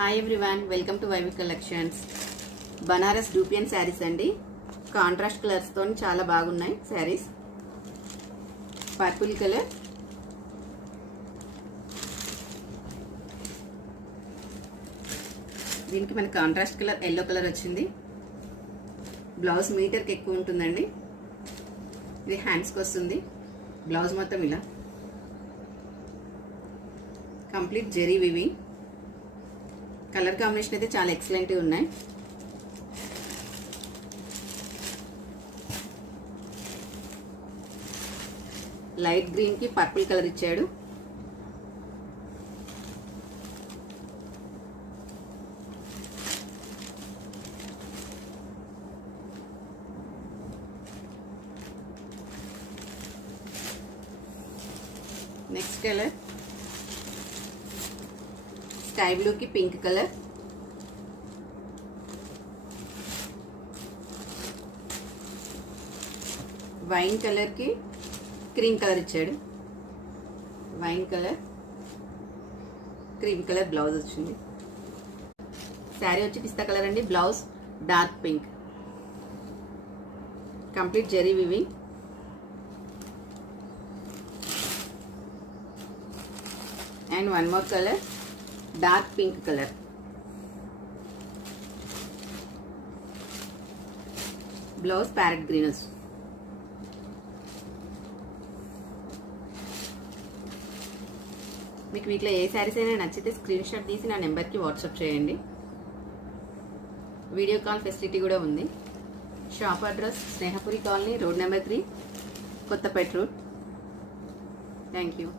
Hi everyone, welcome to YV collections. Banaras dupion saris అండి. Contrast colours తో చాలా బాగున్నాయి శారీస్. పర్పుల్ కలర్, దీనికి మనకి కాంట్రాస్ట్ కలర్ ఎల్లో కలర్ వచ్చింది. బ్లౌజ్ మీటర్కి ఎక్కువ ఉంటుందండి. ఇది హ్యాండ్స్కి వస్తుంది. బ్లౌజ్ మొత్తం ఇలా complete zari weaving. Colour combination అయితే చాలా ఎక్సలెంట్గా ఉన్నాయి. లైట్ గ్రీన్ కి పర్పుల్ కలర్ ఇచ్చాడు. నెక్స్ట్ కలర్ స్కై బ్లూ కి పింక్ కలర్, వైన్ కలర్ కి క్రీమ్ కలర్ ఇచ్చాడు. Wine colour, cream colour blouse వచ్చింది. శారీ వచ్చి పిస్తా కలర్ అండి. Blouse dark pink. Complete zari weaving. And one more colour dark pink colour. Blouse parrot green వస్తుంది. మీకు వీటిలో ఏ శారీస్ అయినా నచ్చితే స్క్రీన్ షాట్ తీసి నా నెంబర్కి వాట్సాప్ చేయండి. వీడియో కాల్ ఫెసిలిటీ కూడా ఉంది. Shop address Snehapuri colony, road number 3, Kothapet road. Thank you.